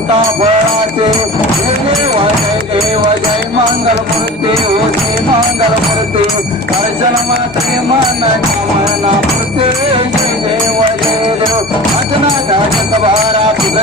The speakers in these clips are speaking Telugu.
మాల ముక్త పరాచే జయ దేవ జయ దేవ ఓ శ్రీ మంగళ దర్శన మాత్రే మన కామన మూర్తి జయ దేవ జయ దేవ. అతనాథ చంద్రవారా పుద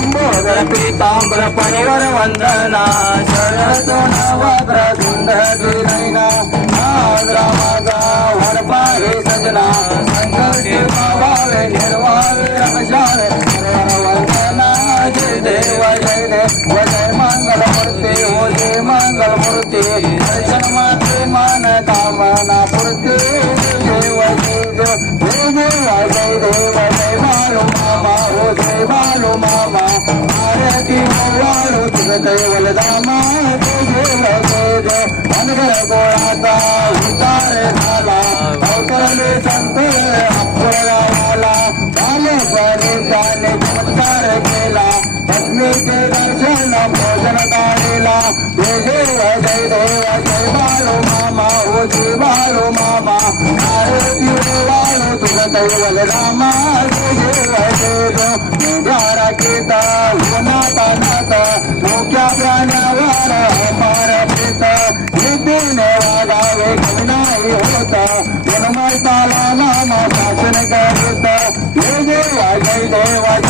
देव अंबोदर परिवर वंदना शरण तो नवग्र सुंदर सजना संकट भावे निर्वावे वंदना जय देव जय देव जय मंगल हो जय मंगल मूर्ति दर्शन माते मान कामना देव जय देव देव जय देव जय बालो मामा ओ जय मामा आरती वालो तुगतवल रामा जय देव प्यारा केता नाता नाता ओ क्या प्राणवार हमार दिन वागावे कमनाई होता वनमाई ताला शासन करता जय देव जय देव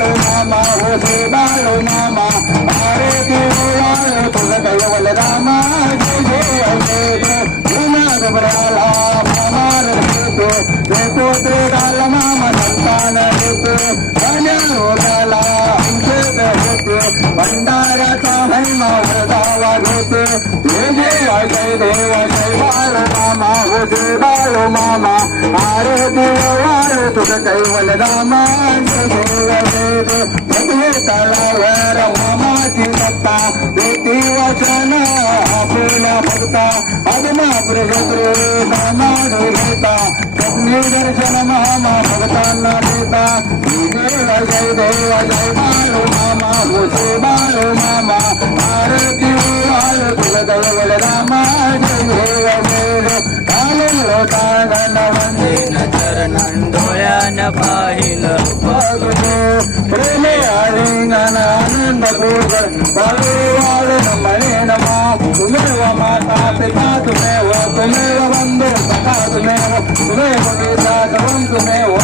ಧನ್ಯೋಗಲ ಅಂಶಬೇಕು ಭಂಡಾರ ಸಹೈ ಮಾವದಾವಗುತ್ತೆ ಹೇಗೆ ಅಜಯ ದೇವ ಶೈವಾರ ರಾಮ ಓದೇ ಬಾಳು ಮಾಮ ಆರೋಗ್ಯವಾರು ತುಗ ಕೈವಲ ರಾಮ ದೇವದೇದು ಪ್ರಭು ತಳವರ ಮಾಮಾಜಿ ಸತ್ತ ಭೇಟಿ ವಚನ ಪೂರ್ಣ ಭಕ್ತ ಅದಮ ಗೃಹ ಗೃಹ ಮಾಡು ಗೀತಾ నీ దర్శన మామ భగతాన్న నేత నీవే జయ దేవ జయ బాలు మామ భూషే బాలు మామ భారతి బాలు కులదైవల రామ జయ దేవ మేల కాలంలో కాదన వందిన చరణం డోయాన పాహిన పాగుతో ప్రేమే ఆలింగన ఆనంద మాతా పితా తుమేవ తుమేవ तुम्हे ममेता सर्वं तुम्हे ओम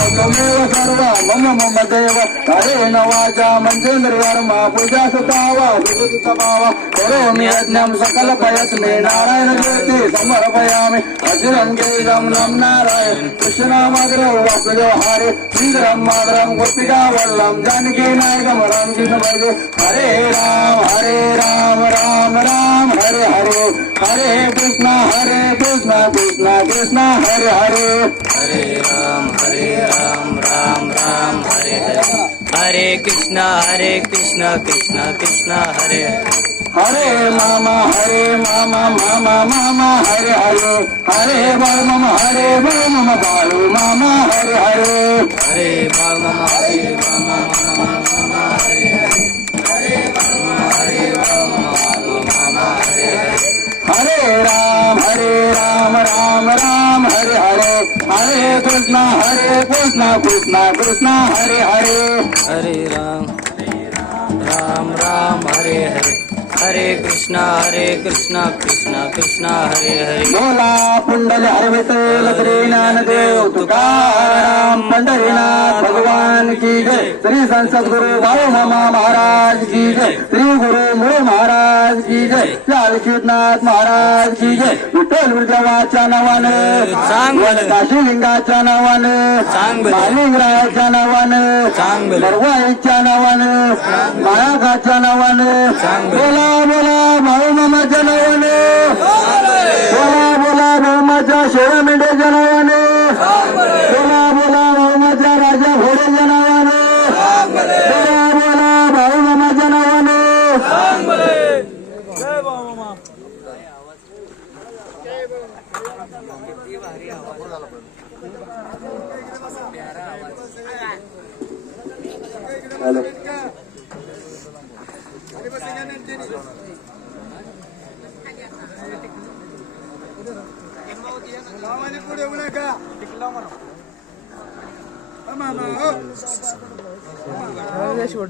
मम मम देव हरे नवाजा मञ्जेन्द्रधर्मा पूजा सुतावा विद्युत्सभावा करोमि यज्ञं सकलपयस्मे नारायणज्योति समर्पयामि अचिरङ्गेयं नम नारायण कृष्णनामग्रौ वासुदेव हरे सुन्दरं माधुरं गोपिकावल्लं जानकी नायक रामकृष्ण भजे हरे राम हरे राम राम राम हरे हरे हरे कृष्ण హరే రామ హరే రామ రామ రామ హరే హరే. హరే కృష్ణ హరే కృష్ణ కృష్ణ కృష్ణ హరే హరే. మామ హరే మామ మామ మామ హరే హరే. హరే వామమ హరే వామమ బాలు మామ హరే హరే. హరే వామమ హరే कृष्ण कृष्णा हरे हरे। हरे राम राम राम हरे हरे। हरे कृष्णा हरे कृष्णा कृष्णा कृष्णा हरे हरे। भोला पुंडल हर विशेष श्री ज्ञानदेव तुकाराम पंढरीनाथ। भगवान की जय। श्री संसद गुरु मामा महाराज की जय। श्री गुरु मूळ महाराज की जय। विश्वनाथ महाराज की जय। विठ्ठल गुरुदेवाच्या नावानं। चांग बोले. काशीलिंगाच्या नावानं। चांग बोले. मालिंगरायाच्या नावानं। नावानं। चांग बोले. बोला भाऊ मामाच्या হ্যালো छोड़